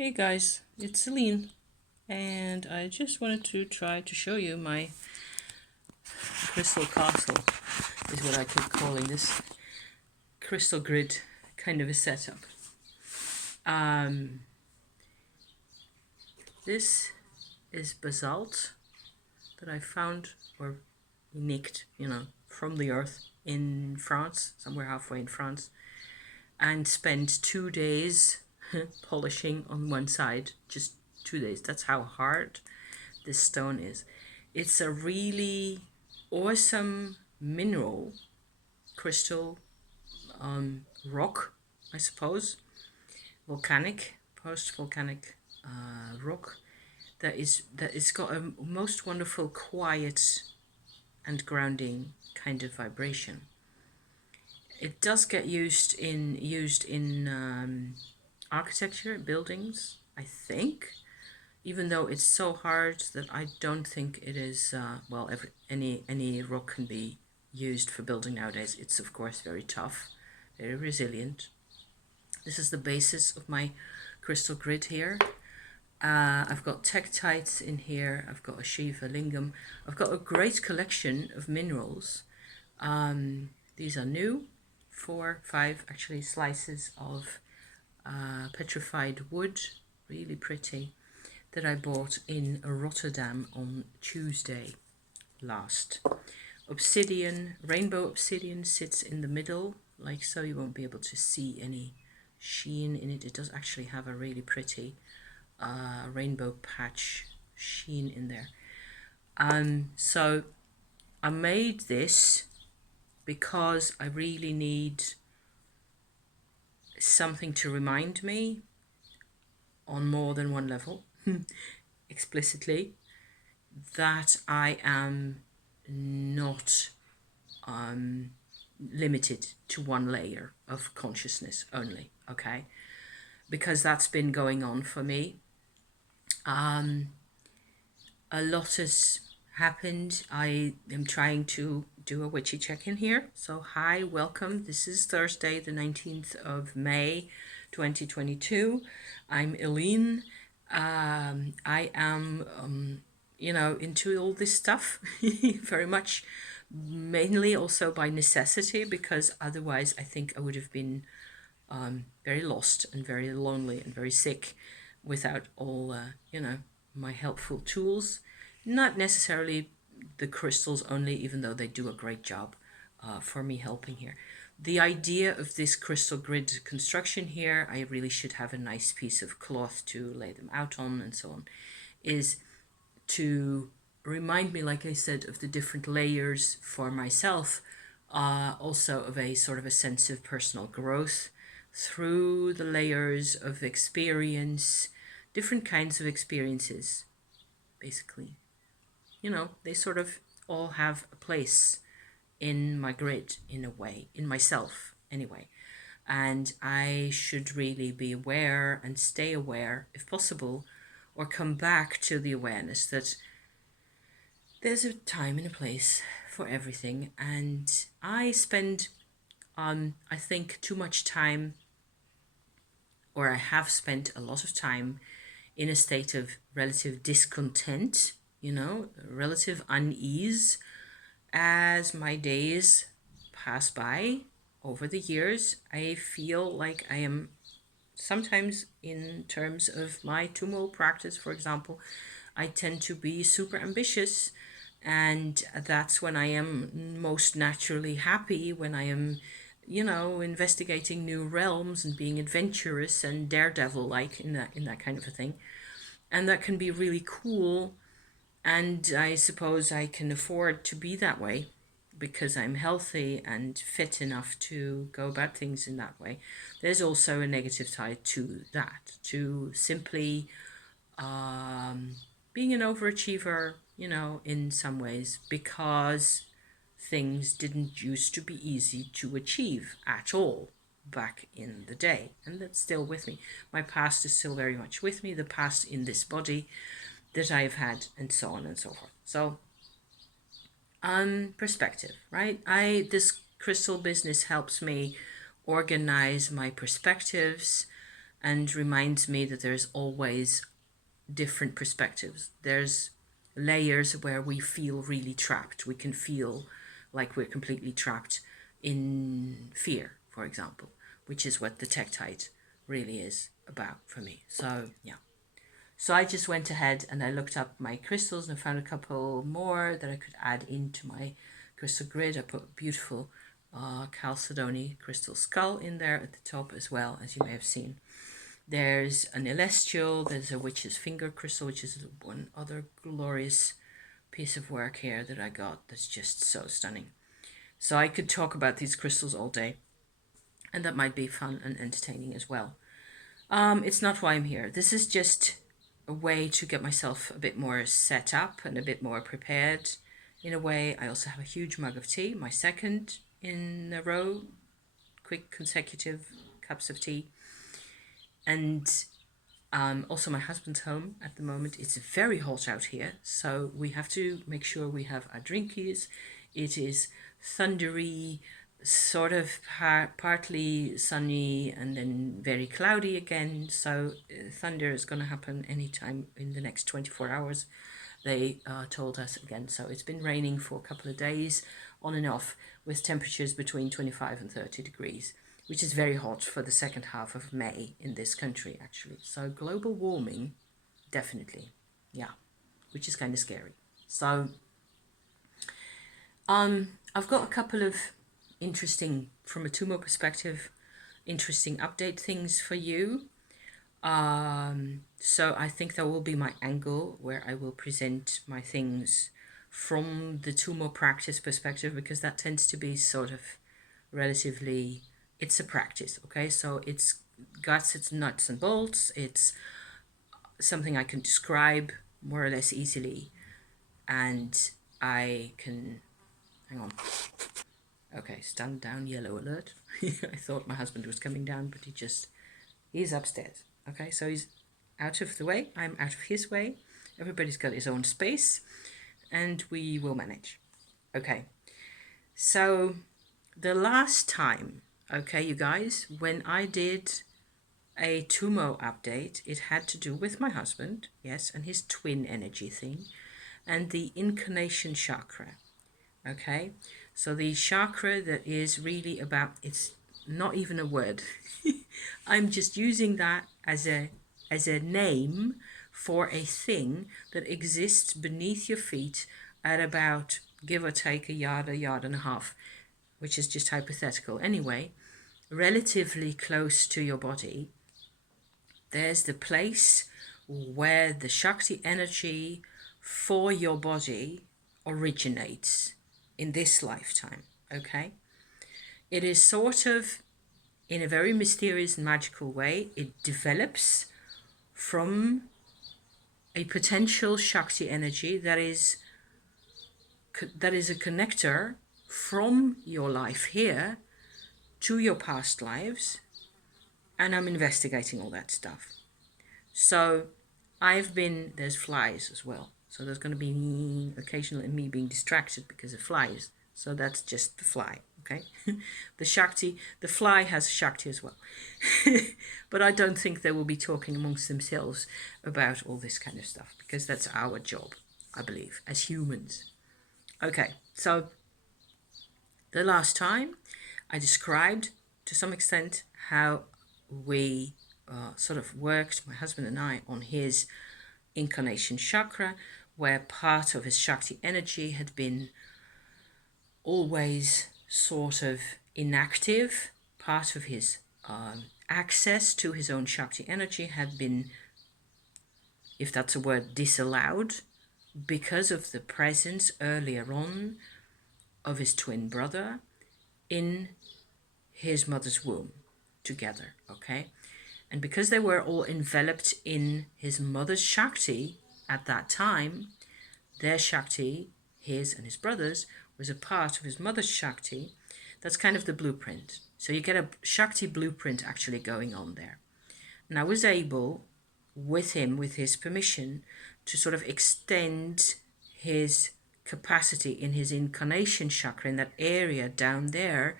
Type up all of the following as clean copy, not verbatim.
Hey guys, it's Celine, and I just wanted to try to show you my crystal castle, is what I keep calling this crystal grid kind of a setup. Um, this is basalt that I found or nicked, from the earth in France, somewhere halfway in France, and spent 2 days polishing on one side, just 2 days. That's how hard this stone is. It's a really awesome mineral, crystal, rock, I suppose, volcanic, post-volcanic rock that is got a most wonderful, quiet and grounding kind of vibration. It does get used in architecture, buildings, I think, even though it's so hard that I don't think it is, any rock can be used for building nowadays. It's of course very tough, very resilient. This is the basis of my crystal grid here. I've got tektites in here, I've got a Shiva lingam, I've got a great collection of minerals. These are new, 5 actually slices of petrified wood, really pretty, that I bought in Rotterdam on Tuesday last. Obsidian, rainbow obsidian sits in the middle, like so. You won't be able to see any sheen in it. It does actually have a really pretty rainbow patch sheen in there. So I made this because I really need something to remind me on more than one level explicitly that I am not limited to one layer of consciousness only, okay? Because that's been going on for me. A lot has happened. I am trying to do a witchy check-in here. So hi, welcome. This is Thursday, the 19th of May, 2022. I'm Eileen. I am, into all this stuff very much, mainly also by necessity, because otherwise I think I would have been very lost and very lonely and very sick without all, my helpful tools. Not necessarily the crystals only, even though they do a great job for me helping here. The idea of this crystal grid construction here, I really should have a nice piece of cloth to lay them out on and so on, is to remind me, like I said, of the different layers for myself, also of a sort of a sense of personal growth through the layers of experience, different kinds of experiences, basically. They sort of all have a place in my grid, in a way, in myself anyway. And I should really be aware and stay aware if possible, or come back to the awareness that there's a time and a place for everything. And I spend, I think, too much time, or I have spent a lot of time in a state of relative discontent, relative unease as my days pass by over the years. I feel like I am sometimes, in terms of my tummo practice, for example, I tend to be super ambitious, and that's when I am most naturally happy, when I am, investigating new realms and being adventurous and daredevil like in that kind of a thing. And that can be really cool, and I suppose I can afford to be that way because I'm healthy and fit enough to go about things in that way. There's also a negative side to that, to simply being an overachiever, in some ways, because things didn't used to be easy to achieve at all back in the day. And that's still with me. My past is still very much with me, the past in this body that I've had, and so on and so forth. So, perspective, right? This crystal business helps me organize my perspectives, and reminds me that there's always different perspectives. There's layers where we feel really trapped. We can feel like we're completely trapped in fear, for example, which is what the tektite really is about for me. So, yeah. So I just went ahead and I looked up my crystals and I found a couple more that I could add into my crystal grid. I put a beautiful Chalcedony crystal skull in there at the top as well, as you may have seen. There's an celestial, there's a witch's finger crystal, which is one other glorious piece of work here that I got that's just so stunning. So I could talk about these crystals all day, and that might be fun and entertaining as well. It's not why I'm here. This is just a way to get myself a bit more set up and a bit more prepared in a way. I also have a huge mug of tea, my second in a row, quick consecutive cups of tea. And also my husband's home at the moment. It's very hot out here, so we have to make sure we have our drinkies. It is thundery, sort of partly sunny and then very cloudy again. So thunder is going to happen anytime in the next 24 hours, they told us again. So it's been raining for a couple of days on and off with temperatures between 25 and 30 degrees, which is very hot for the second half of May in this country, actually. So global warming, definitely, yeah, which is kind of scary. So I've got a couple of interesting, from a Tumo perspective, interesting update things for you. So I think that will be my angle where I will present my things from the Tumo practice perspective, because that tends to be sort of relatively, it's a practice, okay? So it's guts, it's nuts and bolts, it's something I can describe more or less easily, and I can, hang on. Okay, stand down, yellow alert. I thought my husband was coming down, but he's upstairs. Okay, so he's out of the way. I'm out of his way. Everybody's got his own space, and we will manage. Okay, so the last time, okay, you guys, when I did a Tumo update, it had to do with my husband, yes, and his twin energy thing, and the incarnation chakra. Okay, so the chakra that is really about, it's not even a word. I'm just using that as a name for a thing that exists beneath your feet at about, give or take, a yard and a half, which is just hypothetical anyway, relatively close to your body. There's the place where the Shakti energy for your body originates in this lifetime, okay? It is sort of, in a very mysterious and magical way, it develops from a potential Shakti energy that is a connector from your life here to your past lives, and I'm investigating all that stuff. So there's flies as well. So there's going to be occasionally me being distracted because of flies. So that's just the fly, okay? The fly has Shakti as well. But I don't think they will be talking amongst themselves about all this kind of stuff, because that's our job, I believe, as humans. Okay, so the last time I described to some extent how we sort of worked, my husband and I, on his incarnation chakra, where part of his Shakti energy had been always sort of inactive. Part of his access to his own Shakti energy had been, if that's a word, disallowed because of the presence earlier on of his twin brother in his mother's womb together, okay? And because they were all enveloped in his mother's Shakti at that time, their Shakti, his and his brother's, was a part of his mother's Shakti. That's kind of the blueprint. So you get a Shakti blueprint actually going on there. And I was able, with his permission, to sort of extend his capacity in his incarnation chakra, in that area down there,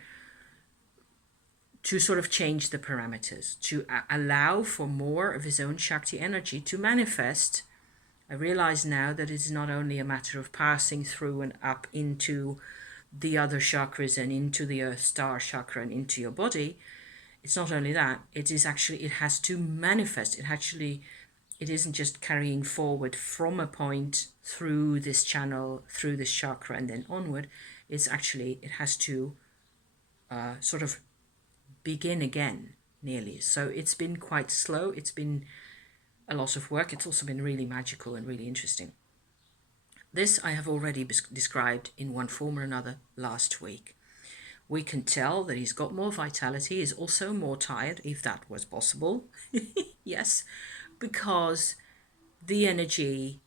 to sort of change the parameters, to allow for more of his own Shakti energy to manifest. I realize now that it's not only a matter of passing through and up into the other chakras and into the Earth Star chakra and into your body. It's not only that, it is actually, it has to manifest. It isn't just carrying forward from a point through this channel, through this chakra and then onward. It's actually, it has to sort of begin again nearly. So it's been quite slow. It's been a lot of work. It's also been really magical and really interesting. This I have already described in one form or another last week. We can tell that he's got more vitality, he's also more tired, if that was possible. Yes, because the energy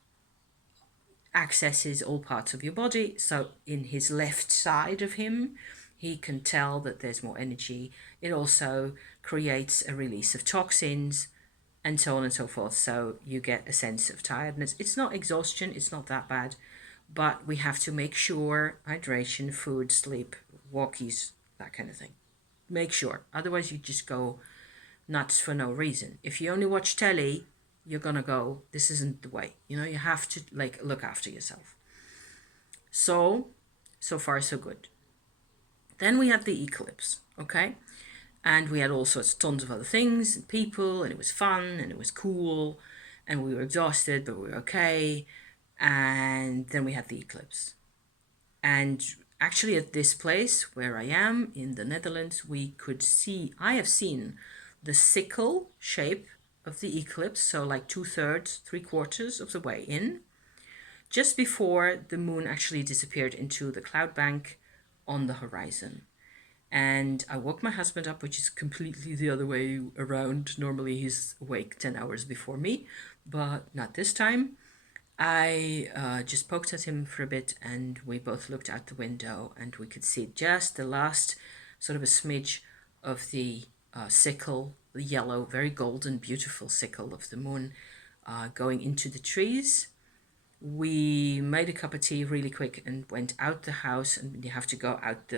accesses all parts of your body. So in his left side of him, he can tell that there's more energy. It also creates a release of toxins and so on and so forth. So you get a sense of tiredness. It's not exhaustion, it's not that bad, but we have to make sure hydration, food, sleep, walkies, that kind of thing. Make sure. Otherwise you just go nuts for no reason. If you only watch telly, you're gonna go, this isn't the way. You know, you have to like look after yourself. So far so good. Then we had the eclipse, okay? And we had all sorts, tons of other things and people, and it was fun and it was cool, and we were exhausted, but we were okay. And then we had the eclipse. And actually at this place where I am in the Netherlands, we could see, I have seen the sickle shape of the eclipse, so like 2/3, 3/4 of the way in, just before the moon actually disappeared into the cloud bank on the horizon. And I woke my husband up, which is completely the other way around. Normally he's awake 10 hours before me, but not this time. I just poked at him for a bit and we both looked out the window and we could see just the last sort of a smidge of the sickle, the yellow, very golden, beautiful sickle of the moon going into the trees. We made a cup of tea really quick and went out the house, and you have to go out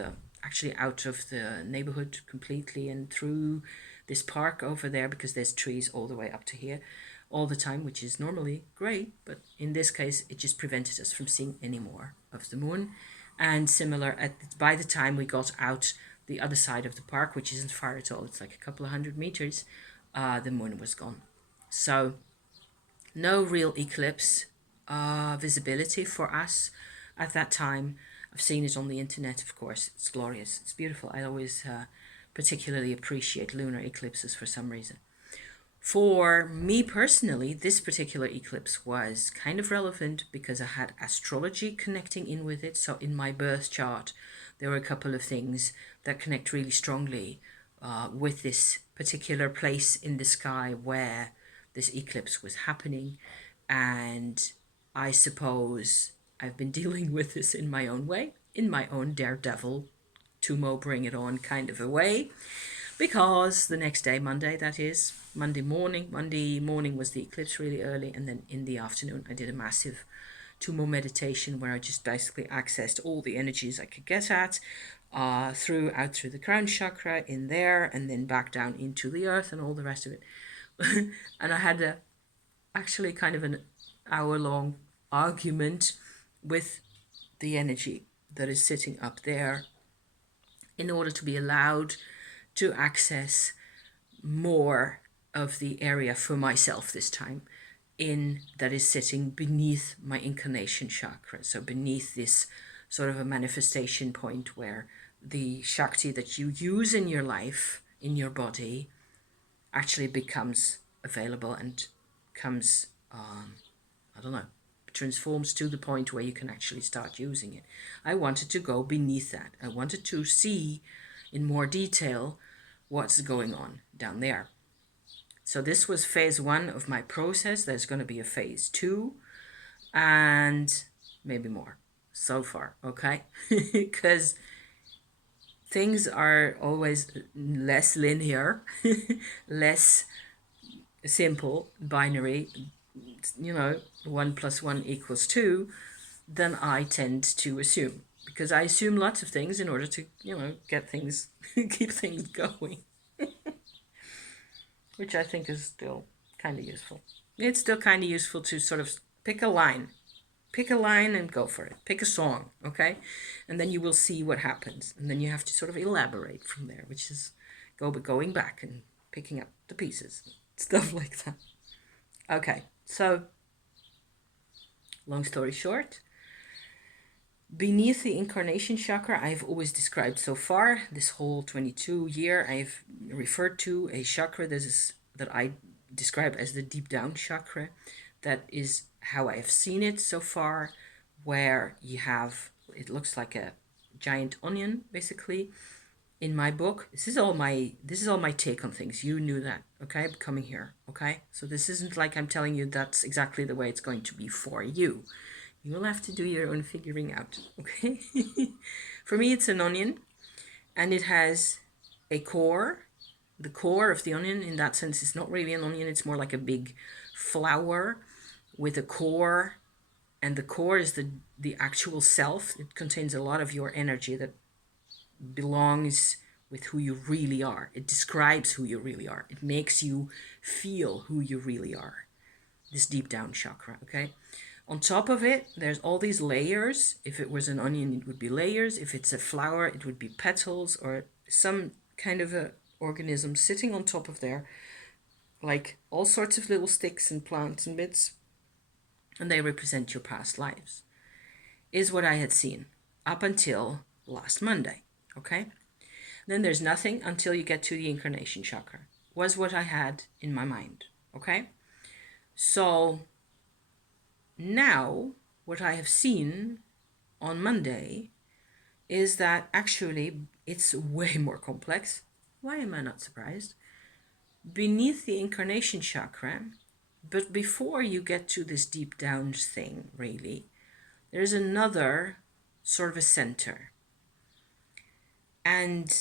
out of the neighborhood completely and through this park over there because there's trees all the way up to here all the time, which is normally great, but in this case it just prevented us from seeing any more of the moon. And similar, by the time we got out the other side of the park, which isn't far at all, it's like a couple of 100 meters, the moon was gone. So no real eclipse visibility for us at that time. I've seen it on the internet, of course. It's glorious, it's beautiful. I always particularly appreciate lunar eclipses for some reason. For me personally, this particular eclipse was kind of relevant because I had astrology connecting in with it. So in my birth chart, there were a couple of things that connect really strongly with this particular place in the sky where this eclipse was happening. And I suppose I've been dealing with this in my own way, in my own daredevil, Tumo bring it on kind of a way. Because the next day, Monday, that is, Monday morning was the eclipse really early, and then in the afternoon I did a massive Tumo meditation where I just basically accessed all the energies I could get at, through the crown chakra in there, and then back down into the earth and all the rest of it. And I had actually kind of an hour-long argument with the energy that is sitting up there in order to be allowed to access more of the area for myself this time, in that is sitting beneath my incarnation chakra, so beneath this sort of a manifestation point where the Shakti that you use in your life, in your body, actually becomes available and comes, I don't know, transforms to the point where you can actually start using it. I wanted to go beneath that. I wanted to see in more detail what's going on down there. So this was phase 1 of my process. There's going to be a phase 2 and maybe more so far, okay? Because things are always less linear, less simple, binary, 1 + 1 = 2, than I tend to assume. because I assume lots of things in order to, get things, keep things going, which I think is still kind of useful. It's still kind of useful to sort of pick a line. Pick a line and go for it. Pick a song, okay? And then you will see what happens. And then you have to sort of elaborate from there, which is going back and picking up the pieces, stuff like that. Okay, so long story short, beneath the incarnation chakra, I've always described so far, this whole 22 year, I've referred to a chakra that I describe as the deep down chakra. That is how I have seen it so far, where you have, it looks like a giant onion, basically. In my book, this is all my take on things. You knew that, okay? I'm coming here, okay? So this isn't like I'm telling you that's exactly the way it's going to be for you. You will have to do your own figuring out, okay? For me, it's an onion, and it has a core. The core of the onion, in that sense, is not really an onion. It's more like a big flower with a core, and the core is the actual self. It contains a lot of your energy that belongs with who you really are. It describes who you really are. It makes you feel who you really are. This deep down chakra, okay? On top of it, there's all these layers. If it was an onion, it would be layers. If it's a flower, it would be petals or some kind of a organism sitting on top of there, like all sorts of little sticks and plants and bits, and they represent your past lives, is what I had seen up until last Monday, okay? Then there's nothing until you get to the incarnation chakra, was what I had in my mind, okay? So now what I have seen on Monday is that actually it's way more complex. Why am I not surprised? Beneath the incarnation chakra, but before you get to this deep down thing, really, there's another sort of a center. And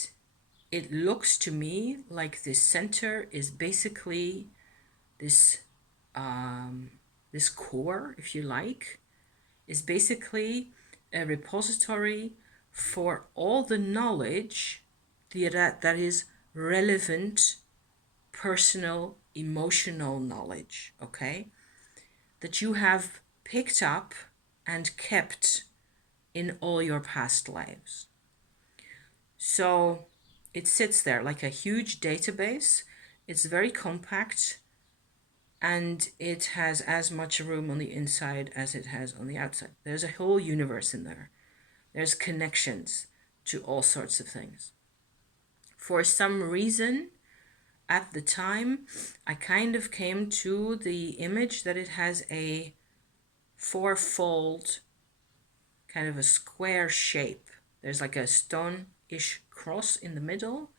it looks to me like this center is basically this this core, if you like, is basically a repository for all the knowledge that is relevant, personal, emotional knowledge, okay, that you have picked up and kept in all your past lives. So it sits there like a huge database. It's very compact, and it has as much room on the inside as it has on the outside. There's a whole universe in there. There's connections to all sorts of things. For some reason, at the time, I kind of came to the image that it has a fourfold, kind of a square shape. There's like a stone-ish cross in the middle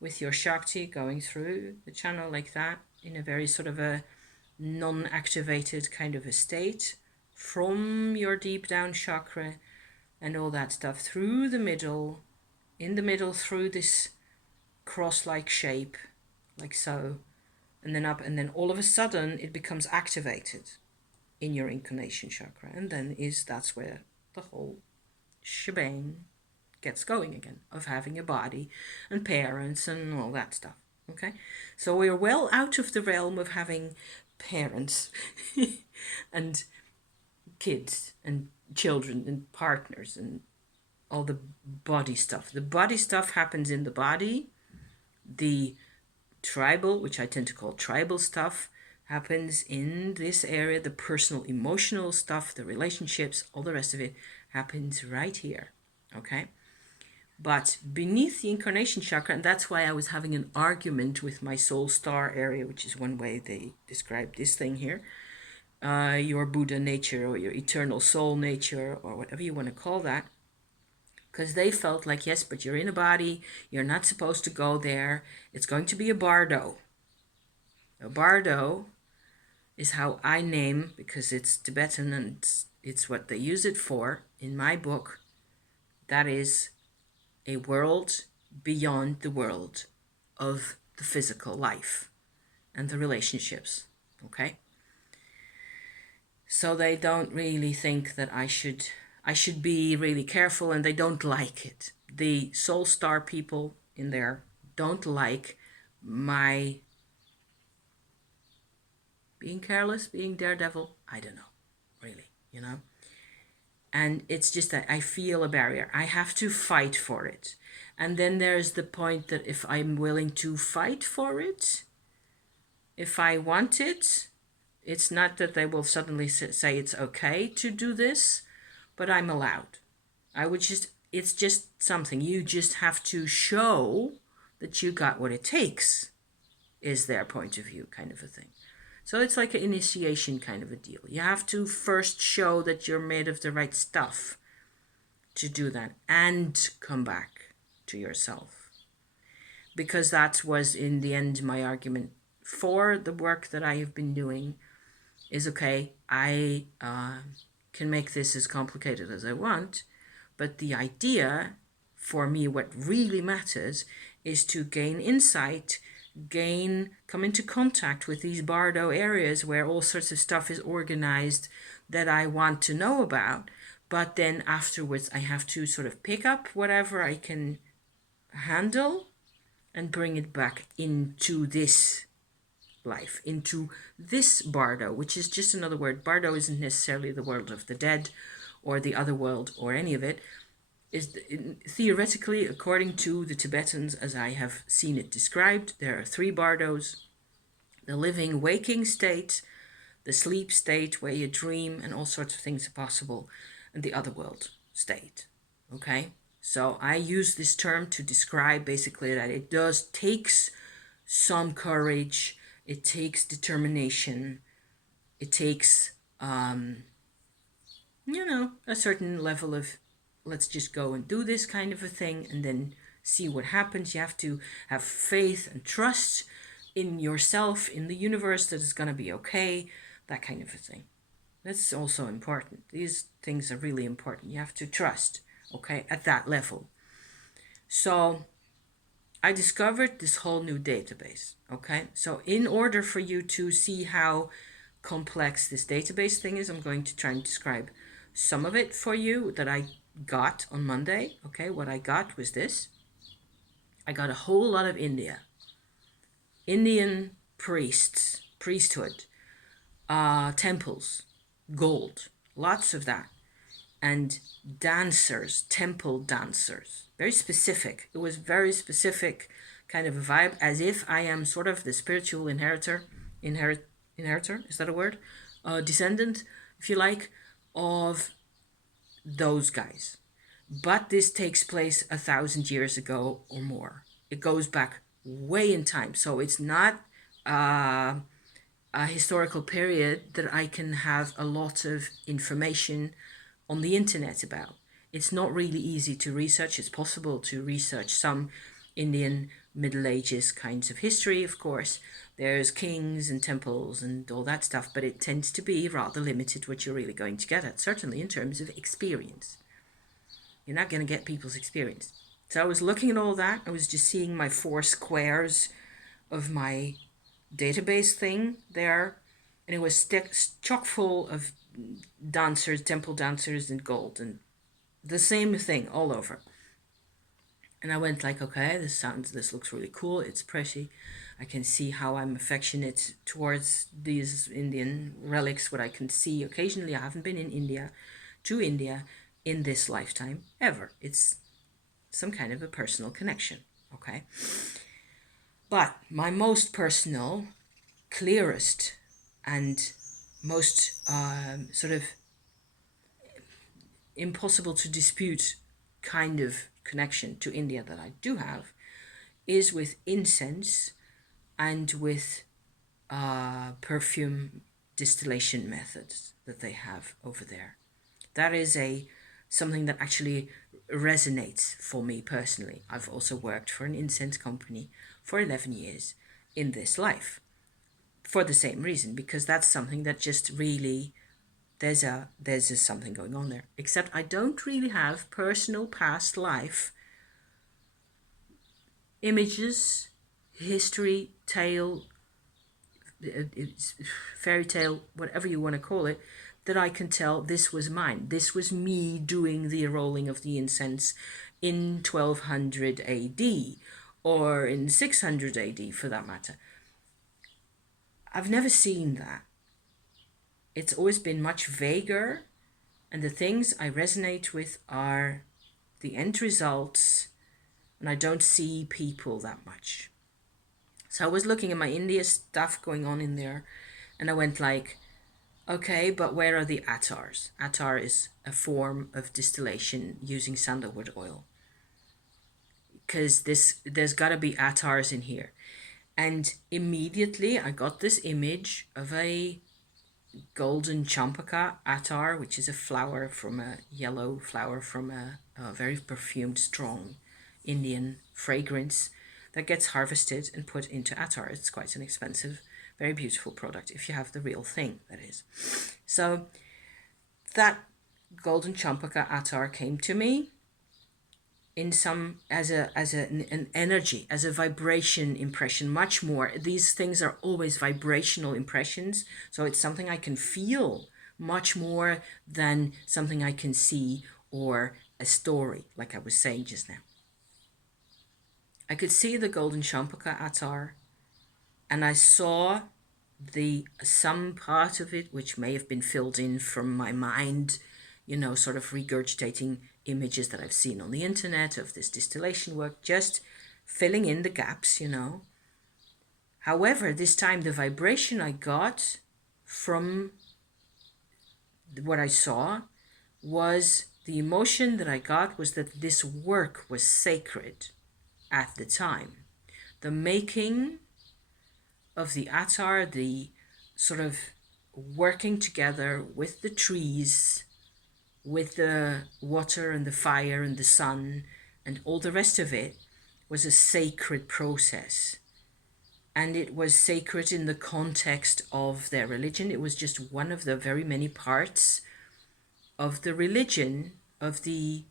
with your Shakti going through the channel like that in a very sort of a non-activated kind of a state from your deep down chakra and all that stuff through the middle, in the middle through this cross-like shape, like so, and then up, and then all of a sudden it becomes activated in your incarnation chakra, and then that's where the whole shebang gets going again, of having a body and parents and all that stuff. Okay, so we're well out of the realm of having parents and kids and children and partners and all the body stuff. The body stuff happens in the body. The tribal, which I tend to call tribal stuff, happens in this area. The personal emotional stuff, the relationships, all the rest of it happens right here. Okay, but beneath the incarnation chakra, and that's why I was having an argument with my soul star area, which is one way they describe this thing here, your Buddha nature or your eternal soul nature or whatever you want to call that, because they felt like, yes, but you're in a body, you're not supposed to go there, it's going to be a bardo. A bardo is how I name, because it's Tibetan and it's what they use it for in my book. That is a world beyond the world of the physical life and the relationships, okay? So they don't really think that I should I should be really careful, and they don't like it. The soul star people in there don't like my being careless, being daredevil. I don't know, really, you know. And it's just that I feel a barrier. I have to fight for it. And then there's the point that if I'm willing to fight for it, if I want it, it's not that they will suddenly say it's okay to do this, but I'm allowed. It's just something. You just have to show that you got what it takes, is their point of view, kind of a thing. So it's like an initiation kind of a deal. You have to first show that you're made of the right stuff to do that and come back to yourself. Because that was in the end my argument for the work that I have been doing is okay, I can make this as complicated as I want, but the idea for me, what really matters, is to gain insight, come into contact with these bardo areas where all sorts of stuff is organized that I want to know about. But then afterwards, I have to sort of pick up whatever I can handle and bring it back into this life, into this bardo, which is just another word. Bardo isn't necessarily the world of the dead or the other world or any of it. Is theoretically, according to the Tibetans, as I have seen it described, there are three bardos: the living, waking state, the sleep state where you dream and all sorts of things are possible, and the other world state. Okay? So I use this term to describe basically that it does takes some courage, it takes determination, it takes a certain level of let's just go and do this kind of a thing and then see what happens. You have to have faith and trust in yourself, in the universe, that it's going to be okay, that kind of a thing. That's also important. These things are really important. You have to trust, okay, at that level. So I discovered this whole new database, okay? So in order for you to see how complex this database thing is, I'm going to try and describe some of it for you that I got on Monday, okay? What I got was this. I got a whole lot of Indian priests, priesthood, temples, gold, lots of that. And dancers, temple dancers, very specific. It was very specific kind of a vibe, as if I am sort of the spiritual inheritor, is that a word? Descendant, if you like, of those guys. But this takes place 1,000 years ago or more. It goes back way in time. So it's not a historical period that I can have a lot of information on the internet about. It's not really easy to research. It's possible to research some Indian Middle Ages kinds of history, of course. There's kings and temples and all that stuff, but it tends to be rather limited what you're really going to get at, certainly in terms of experience. You're not going to get people's experience. So I was looking at all that. I was just seeing my 4 squares of my database thing there, and it was chock full of dancers, temple dancers in gold, and the same thing all over. And I went like, okay, this looks really cool. It's pretty. I can see how I'm affectionate towards these Indian relics, what I can see occasionally. I haven't been to India in this lifetime ever. It's some kind of a personal connection, okay? But my most personal, clearest, and most sort of impossible to dispute kind of connection to India that I do have is with incense and with perfume distillation methods that they have over there. That is something that actually resonates for me personally. I've also worked for an incense company for 11 years in this life for the same reason, because that's something that just really there's just something going on there. Except I don't really have personal past life images, history, tale, fairy tale, whatever you want to call it, that I can tell this was mine. This was me doing the rolling of the incense in 1200 AD or in 600 AD for that matter. I've never seen that. It's always been much vaguer, and the things I resonate with are the end results, and I don't see people that much. So I was looking at my India stuff going on in there, and I went like, okay, but where are the attars? Attar is a form of distillation using sandalwood oil. Because there's got to be attars in here. And immediately I got this image of a golden champaka attar, which is a flower from a yellow flower from a very perfumed, strong Indian fragrance that gets harvested and put into attar. It's quite an expensive, very beautiful product if you have the real thing, that is. So that golden champaka attar came to me in some as an energy, as a vibration impression, much more. These things are always vibrational impressions, so it's something I can feel much more than something I can see or a story, like I was saying just now. I could see the golden champaka attar, and I saw some part of it which may have been filled in from my mind, sort of regurgitating images that I've seen on the internet of this distillation work, just filling in the gaps. However, this time the vibration I got from what I saw was, the emotion that I got was that this work was sacred at the time. The making of the attar, the sort of working together with the trees, with the water and the fire and the sun and all the rest of it, was a sacred process. And it was sacred in the context of their religion. It was just one of the very many parts of the religion, of the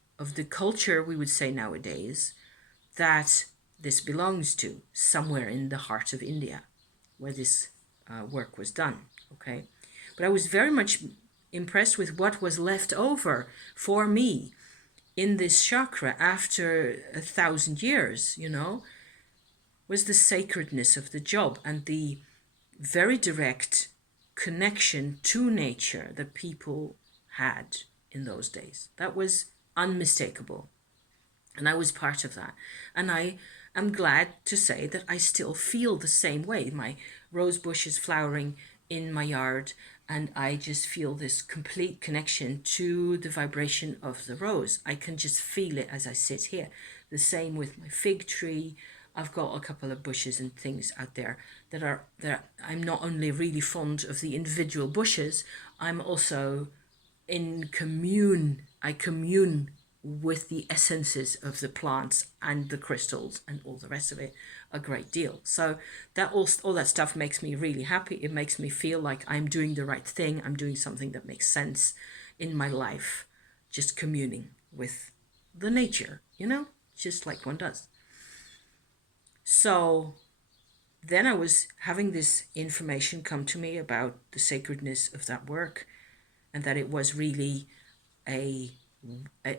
culture, we would say nowadays, that this belongs to, somewhere in the heart of India, where this work was done, okay? But I was very much impressed with what was left over for me in this chakra after 1,000 years, was the sacredness of the job and the very direct connection to nature that people had in those days. That was unmistakable. And I was part of that. And I am glad to say that I still feel the same way. My rose bush is flowering in my yard, and I just feel this complete connection to the vibration of the rose. I can just feel it as I sit here. The same with my fig tree. I've got a couple of bushes and things out there that I'm not only really fond of the individual bushes, I'm also I commune with the essences of the plants and the crystals and all the rest of it a great deal. So that all that stuff makes me really happy. It makes me feel like I'm doing the right thing. I'm doing something that makes sense in my life, just communing with the nature, just like one does. So then I was having this information come to me about the sacredness of that work, and that it was really a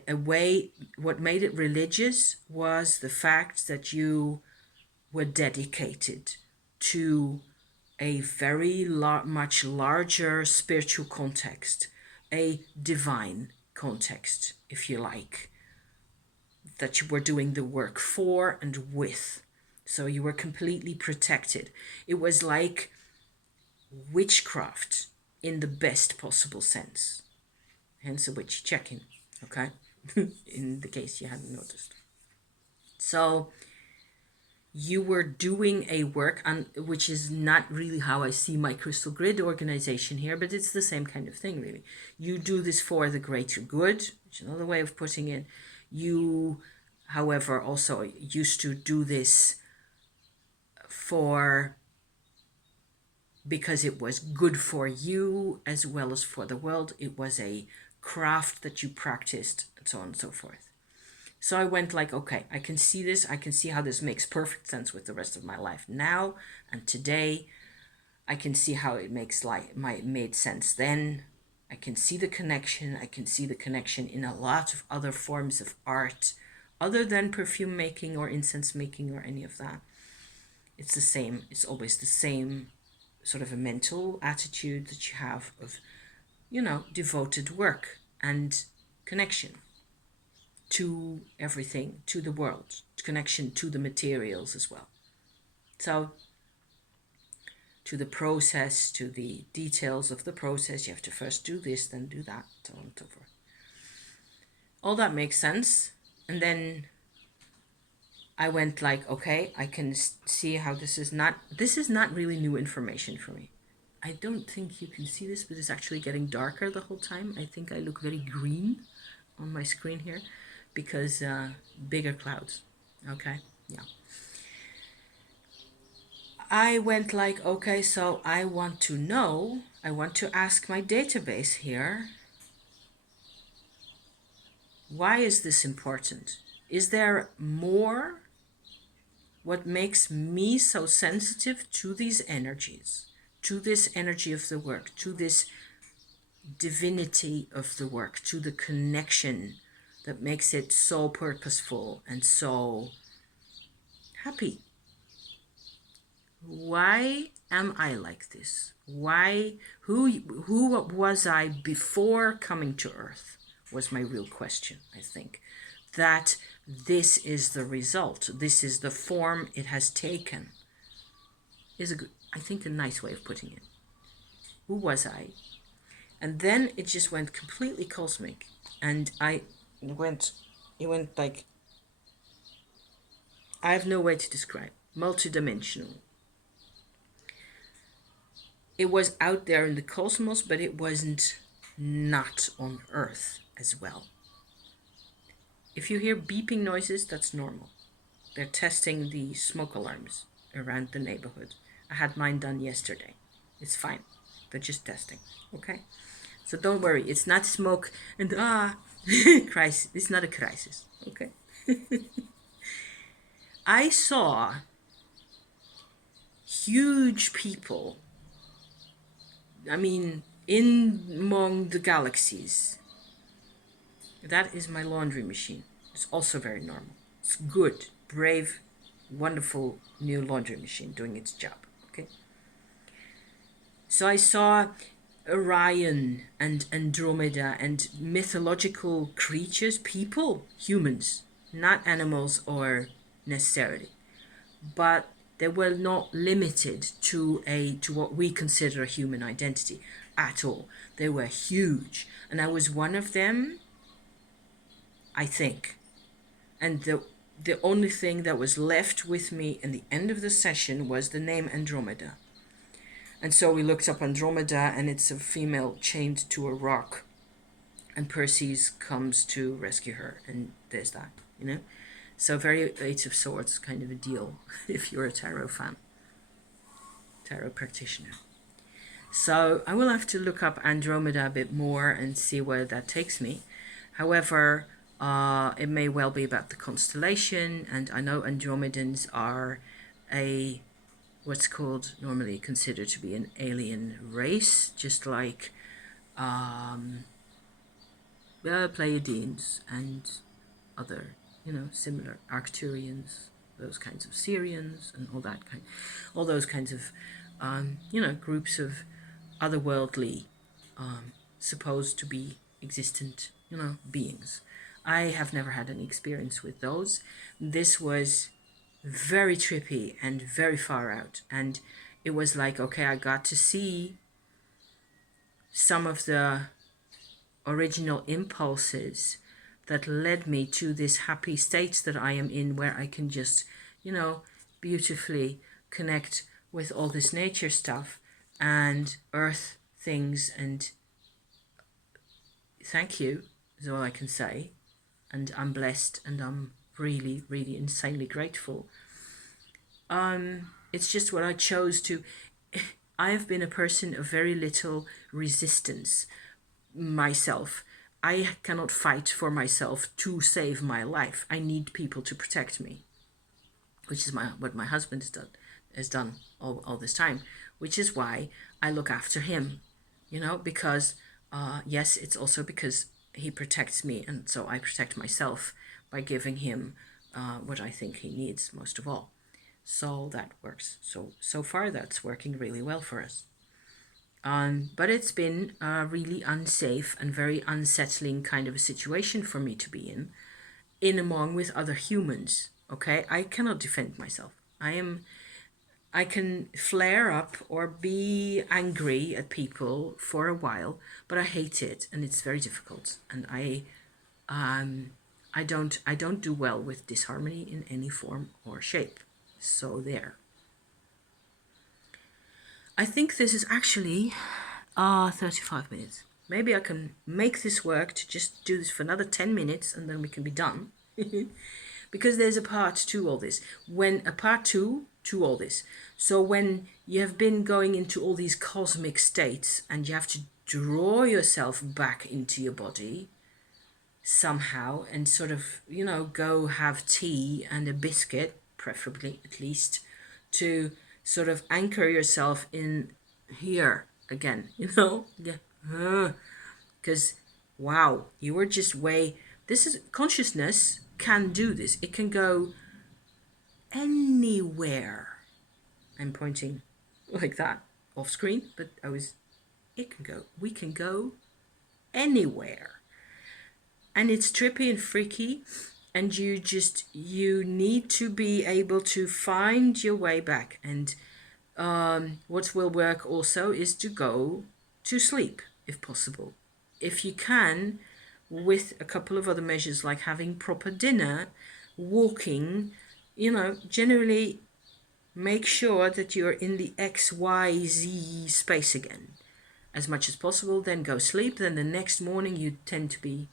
way. What made it religious was the fact that you were dedicated to a very much larger spiritual context, a divine context, if you like, that you were doing the work for and with. So you were completely protected. It was like witchcraft in the best possible sense. Hence a witchy check-in, okay? In the case you hadn't noticed. So you were doing a work, which is not really how I see my crystal grid organization here, but it's the same kind of thing, really. You do this for the greater good, which is another way of putting it. You, however, also used to do this because it was good for you as well as for the world. It was a craft that you practiced, and so on and so forth. So I went like, okay, I can see this. I can see how this makes perfect sense with the rest of my life now and today. I can see how it made sense then. I can see the connection. I can see the connection in a lot of other forms of art, other than perfume making or incense making or any of that. It's the same. It's always the same sort of a mental attitude that you have of, devoted work and connection to everything, to the world, connection to the materials as well. So, to the process, to the details of the process, you have to first do this, then do that, so on and so forth. All that makes sense. And then I went like, okay, I can see how this is not really new information for me. I don't think you can see this, but it's actually getting darker the whole time. I think I look very green on my screen here because bigger clouds. Okay, yeah. I went like, okay, so I want to ask my database here, why is this important? Is there more? What makes me so sensitive to these energies, to this energy of the work, to this divinity of the work, to the connection that makes it so purposeful and so happy? Why am I like this? Who was I before coming to Earth was my real question, I think. That this is the result, this is the form it has taken, is I think a nice way of putting it. Who was I? And then it just went completely cosmic, and it went like, I have no way to describe, multidimensional. It was out there in the cosmos, but it wasn't not on Earth as well. If you hear beeping noises, that's normal. They're testing the smoke alarms around the neighborhood. I had mine done yesterday. It's fine. They're just testing, okay? So don't worry. It's not smoke and crisis. It's not a crisis, okay? I saw huge people, I mean, in among the galaxies. That is my laundry machine. It's also very normal. It's good, brave, wonderful new laundry machine doing its job, okay? So I saw Orion and Andromeda and mythological creatures, people, humans, not animals or necessarily, but they were not limited to what we consider a human identity at all. They were huge, and I was one of them, I think. And the only thing that was left with me in the end of the session was the name Andromeda. And so we looked up Andromeda, and it's a female chained to a rock, and Perseus comes to rescue her, and there's that, So very Eight of Swords kind of a deal if you're a tarot fan, tarot practitioner. So I will have to look up Andromeda a bit more and see where that takes me. However, it may well be about the constellation, and I know Andromedans are what's called normally considered to be an alien race, just like Pleiadians and other, similar Arcturians, those kinds of Syrians, and all those kinds of, groups of otherworldly, supposed to be existent, beings. I have never had any experience with those. This was very trippy and very far out, and it was like, okay, I got to see some of the original impulses that led me to this happy state that I am in, where I can just, beautifully connect with all this nature stuff and earth things, and thank you is all I can say. And I'm blessed, and I'm really, really insanely grateful. It's just what I chose to. I have been a person of very little resistance myself. I cannot fight for myself to save my life. I need people to protect me, which is what my husband has done all this time, which is why I look after him, because Yes, it's also because he protects me, and so I protect myself by giving him what I think he needs most of all. So that works. So far, that's working really well for us. But it's been a really unsafe and very unsettling kind of a situation for me to be in among with other humans. Okay, I cannot defend myself. I can flare up or be angry at people for a while, but I hate it and it's very difficult. And I don't do well with disharmony in any form or shape. So there. I think this is actually 35 minutes. Maybe I can make this work to just do this for another 10 minutes and then we can be done. Because there's a part to all this. When a part two to all this. So when you have been going into all these cosmic states and you have to draw yourself back into your body somehow and sort of, go have tea and a biscuit, preferably at least, to sort of anchor yourself in here again, Yeah. Because, wow, you were just this is consciousness can do this. It can go anywhere. I'm pointing like that off screen, but we can go anywhere. And it's trippy and freaky, and you need to be able to find your way back. And what will work also is to go to sleep if possible. If you can, with a couple of other measures like having proper dinner, walking, generally make sure that you're in the XYZ space again as much as possible, then go sleep. Then the next morning you tend to be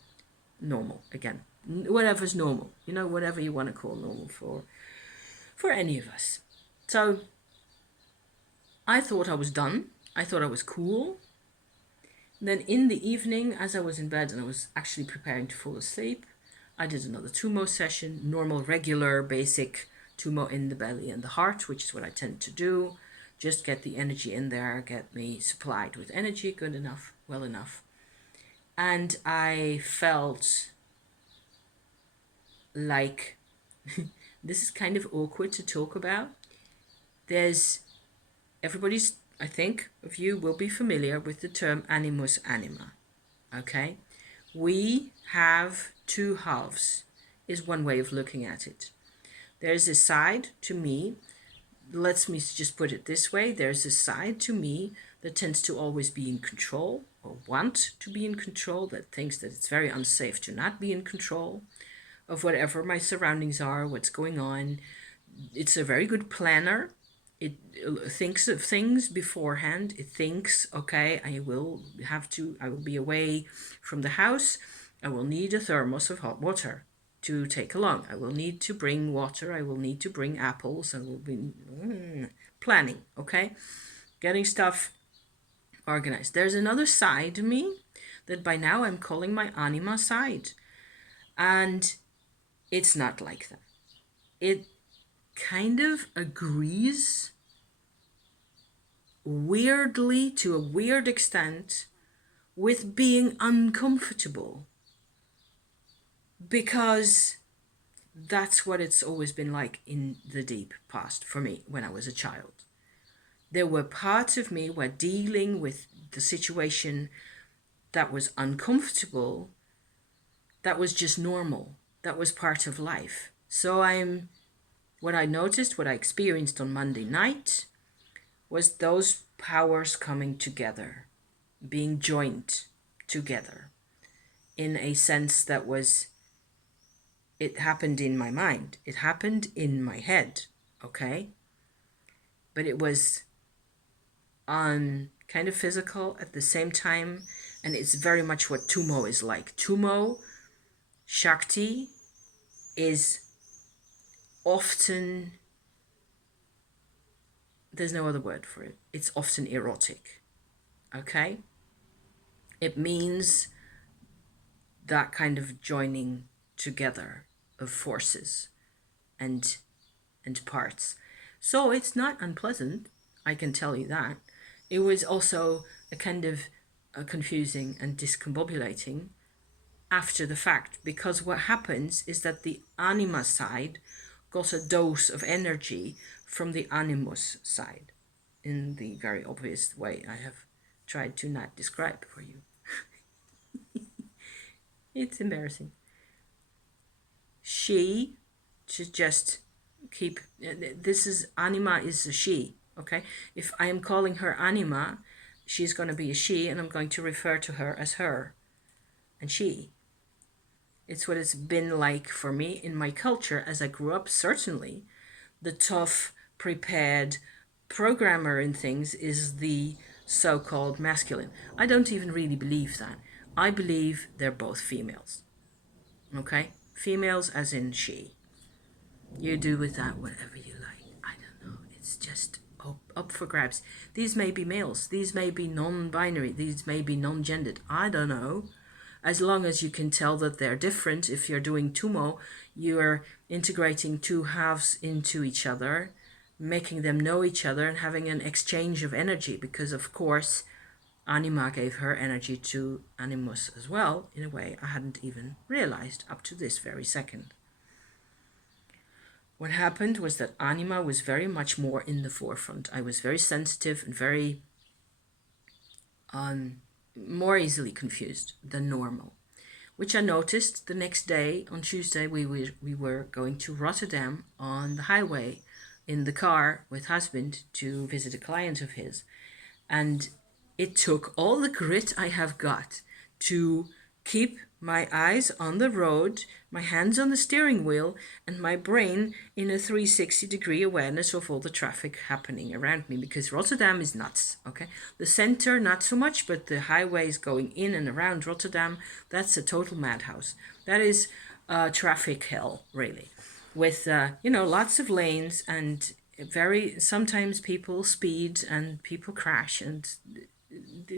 normal again. Whatever's normal, whatever you want to call normal for any of us. So I thought I was done. I thought I was cool. Then in the evening, as I was in bed and I was actually preparing to fall asleep, I did another Tumo session, normal, regular, basic Tumo in the belly and the heart, which is what I tend to do. Just get the energy in there, get me supplied with energy, good enough, well enough. And I felt like, this is kind of awkward to talk about. Everybody's, I think, of you will be familiar with the term animus anima. Okay? We have two halves, is one way of looking at it. There's a side to me, let me just put it this way, there's a side to me that tends to always be in control or want to be in control, that thinks that it's very unsafe to not be in control of whatever my surroundings are, what's going on. It's a very good planner. It thinks of things beforehand. It thinks, okay, I will be away from the house. I will need a thermos of hot water to take along. I will need to bring water. I will need to bring apples. I will be planning, okay? Getting stuff organized. There's another side to me that by now I'm calling my anima side. And it's not like that. It kind of agrees weirdly, to a weird extent, with being uncomfortable, because that's what it's always been like in the deep past for me when I was a child. There were parts of me where dealing with the situation that was uncomfortable, that was just normal, that was part of life. So what I experienced on Monday night was those powers coming together, being joined together in a sense that it happened in my mind. It happened in my head, okay? But it was kind of physical at the same time, and it's very much what Tumo is like. Tumo, Shakti, is often, there's no other word for it. It's often erotic, okay? It means that kind of joining together of forces and parts. So it's not unpleasant, I can tell you that. It was also a kind of confusing and discombobulating after the fact, because what happens is that the anima side got a dose of energy from the animus side in the very obvious way I have tried to not describe for you. It's embarrassing. She, to just keep, this is, anima is a she, okay? If I am calling her anima, she's going to be a she, and I'm going to refer to her as her and she. It's what it's been like for me in my culture as I grew up. Certainly, the tough, prepared programmer in things is the so-called masculine. I don't even really believe that. I believe they're both females. Okay? Females as in she. You do with that whatever you like. I don't know. It's just up for grabs. These may be males. These may be non-binary. These may be non-gendered. I don't know. As long as you can tell that they're different. If you're doing tumo, you're integrating two halves into each other, making them know each other and having an exchange of energy, because of course anima gave her energy to animus as well, in a way I hadn't even realized up to this very second. What happened was that anima was very much more in the forefront. I was very sensitive and very more easily confused than normal, which I noticed the next day. On Tuesday, we were going to Rotterdam on the highway in the car with husband to visit a client of his. And it took all the grit I have got to keep my eyes on the road, my hands on the steering wheel, and my brain in a 360-degree awareness of all the traffic happening around me, because Rotterdam is nuts, okay? The center, not so much, but the highways going in and around Rotterdam, that's a total madhouse. That is traffic hell, really, with, lots of lanes, and sometimes people speed and people crash, and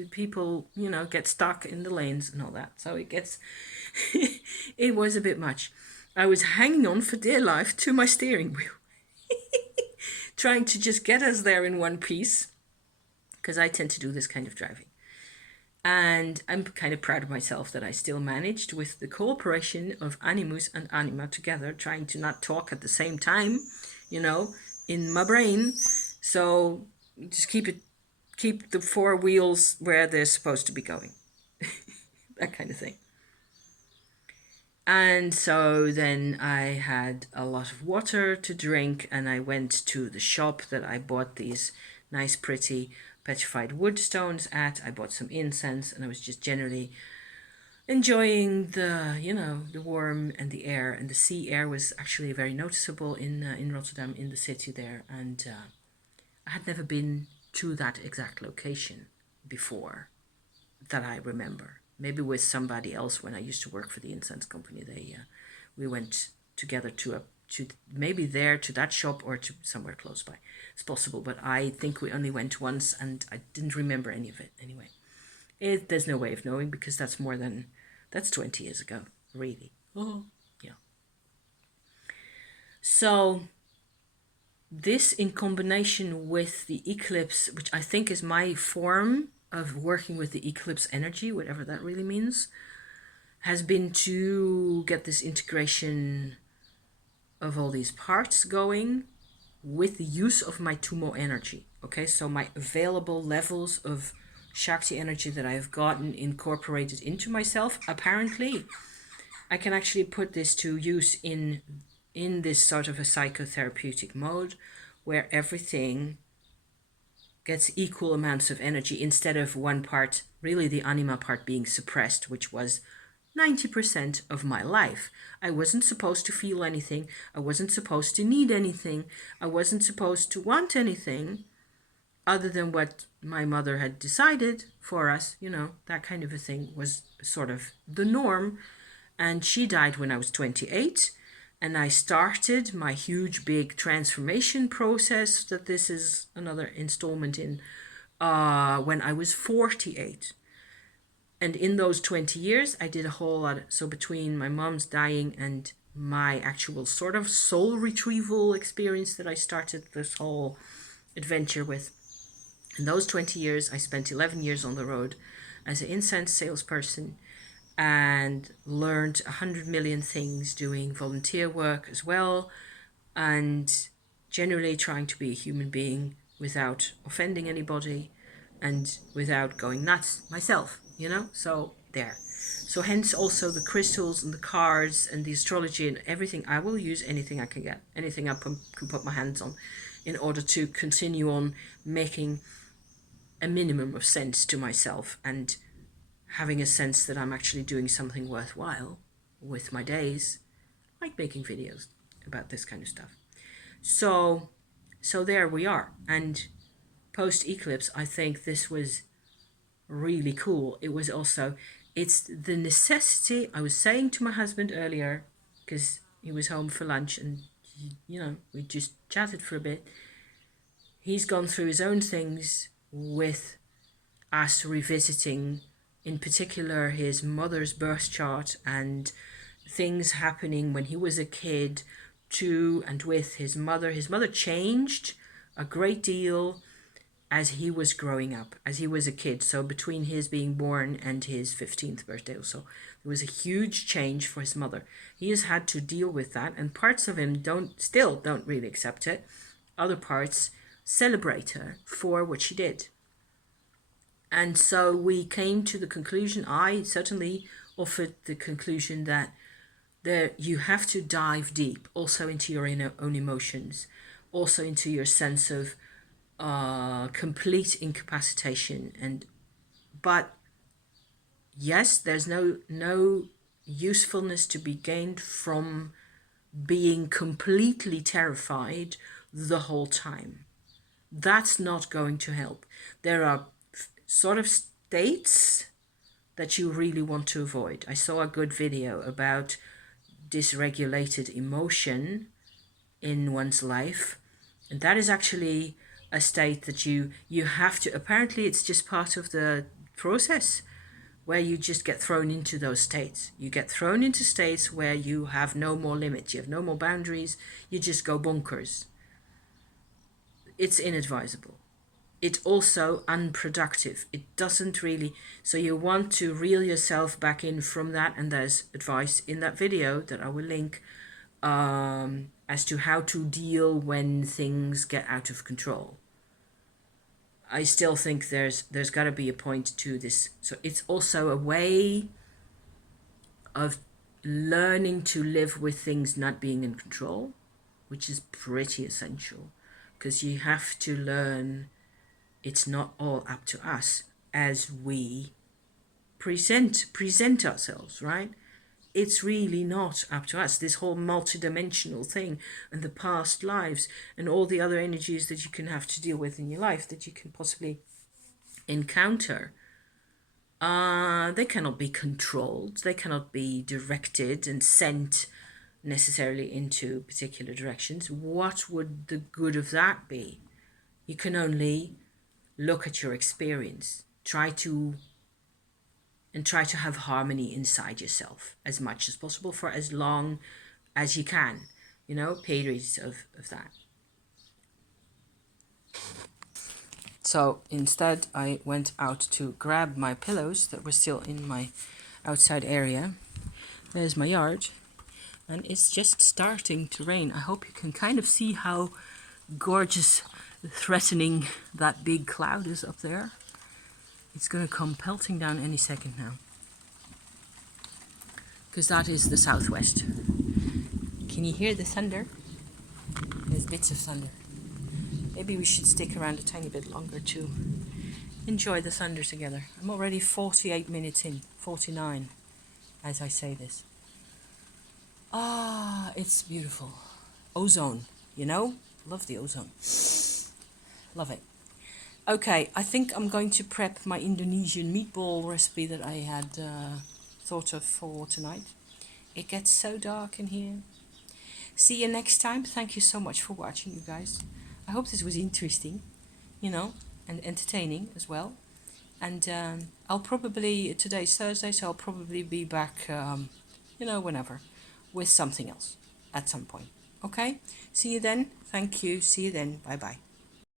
people, get stuck in the lanes and all that. So it was a bit much. I was hanging on for dear life to my steering wheel, trying to just get us there in one piece, because I tend to do this kind of driving. And I'm kind of proud of myself that I still managed, with the cooperation of animus and anima together, trying to not talk at the same time, in my brain. So just keep the four wheels where they're supposed to be going. That kind of thing. And so then I had a lot of water to drink, and I went to the shop that I bought these nice, pretty petrified wood stones at. I bought some incense, and I was just generally enjoying the warm and the air. And the sea air was actually very noticeable in Rotterdam, in the city there. And I had never been to that exact location before that I remember. Maybe with somebody else when I used to work for the incense company. We went together to maybe there to that shop or to somewhere close by. It's possible, but I think we only went once and I didn't remember any of it anyway. There's no way of knowing, because that's 20 years ago, really. Oh, yeah. So this, in combination with the eclipse, which I think is my form of working with the eclipse energy, whatever that really means, has been to get this integration of all these parts going with the use of my Tumo energy. Okay, so my available levels of Shakti energy that I've gotten incorporated into myself, apparently I can actually put this to use in this sort of a psychotherapeutic mode, where everything gets equal amounts of energy, instead of one part, really the anima part, being suppressed, which was 90% of my life. I wasn't supposed to feel anything. I wasn't supposed to need anything. I wasn't supposed to want anything other than what my mother had decided for us. That kind of a thing was sort of the norm. And she died when I was 28. And I started my huge, big transformation process, that this is another installment in, when I was 48. And in those 20 years, I did a whole lot. So between my mom's dying and my actual sort of soul retrieval experience that I started this whole adventure with, in those 20 years, I spent 11 years on the road, as an incense salesperson and learned 100 million things doing volunteer work as well, and generally trying to be a human being without offending anybody and without going nuts myself, so there. So hence also the crystals and the cards and the astrology and everything. I will use anything I can get, anything I can put my hands on, in order to continue on making a minimum of sense to myself and having a sense that I'm actually doing something worthwhile with my days, like making videos about this kind of stuff. So there we are. And post-eclipse, I think this was really cool. It was also, it's the necessity. I was saying to my husband earlier, because he was home for lunch and, we just chatted for a bit. He's gone through his own things with us revisiting, in particular, his mother's birth chart and things happening when he was a kid to and with his mother. His mother changed a great deal as he was growing up, as he was a kid. So between his being born and his 15th birthday or so, there was a huge change for his mother. He has had to deal with that, and parts of him still don't really accept it. Other parts celebrate her for what she did. And so we came to the conclusion, I certainly offered the conclusion that you have to dive deep also into your own emotions, also into your sense of complete incapacitation. But yes, there's no usefulness to be gained from being completely terrified the whole time. That's not going to help. There are sort of states that you really want to avoid. I saw a good video about dysregulated emotion in one's life, and that is actually a state that you have to, apparently it's just part of the process where you just get thrown into those states. You get thrown into states where you have no more limits, you have no more boundaries, you just go bonkers. It's inadvisable. It's also unproductive. It doesn't really, so you want to reel yourself back in from that, and there's advice in that video that I will link as to how to deal when things get out of control. I still think there's got to be a point to this. So it's also a way of learning to live with things not being in control, which is pretty essential, because you have to learn it's not all up to us as we present ourselves, right? It's really not up to us. This whole multidimensional thing and the past lives and all the other energies that you can have to deal with in your life that you can possibly encounter, they cannot be controlled. They cannot be directed and sent necessarily into particular directions. What would the good of that be? You can only look at your experience, try to have harmony inside yourself as much as possible for as long as you can, periods of that. So instead I went out to grab my pillows that were still in my outside area. There's my yard, and it's just starting to rain. I hope you can kind of see how gorgeous, threatening that big cloud is up there. It's going to come pelting down any second now, because that is the southwest. Can you hear the thunder? There's bits of thunder. Maybe we should stick around a tiny bit longer to enjoy the thunder together. I'm already 48 minutes in, 49 as I say this. It's beautiful. Ozone, love the ozone. Love it. Okay, I think I'm going to prep my Indonesian meatball recipe that I had thought of for tonight. It gets so dark in here. See you next time. Thank you so much for watching, you guys. I hope this was interesting, and entertaining as well. And I'll probably, today's Thursday, so I'll probably be back, whenever, with something else at some point. Okay? See you then. Thank you. See you then. Bye-bye.